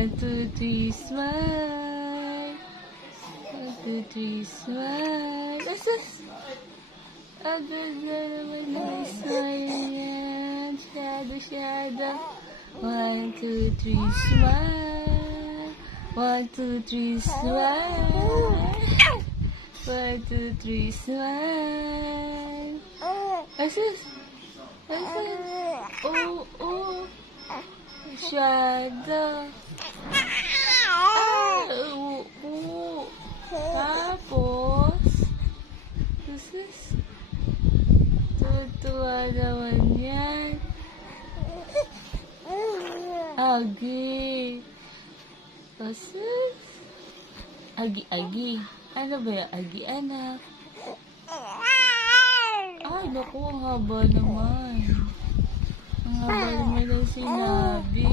1, 2, 3, smile. 1, 2, 3, smile. Asus! Ang ganda naman na may smile yan. Shadow. 1, 2, 3, smile. 1, 2, 3, smile. 1, 2, 3, smile. Asus! Oo. Shadow. Oo. Tapos, asus. Tutuwa naman yan. Agi. Asus. Agi. Ano ba yung agi, anak? Ay, naku, ang haba naman. Ang haba naman ang sinabi.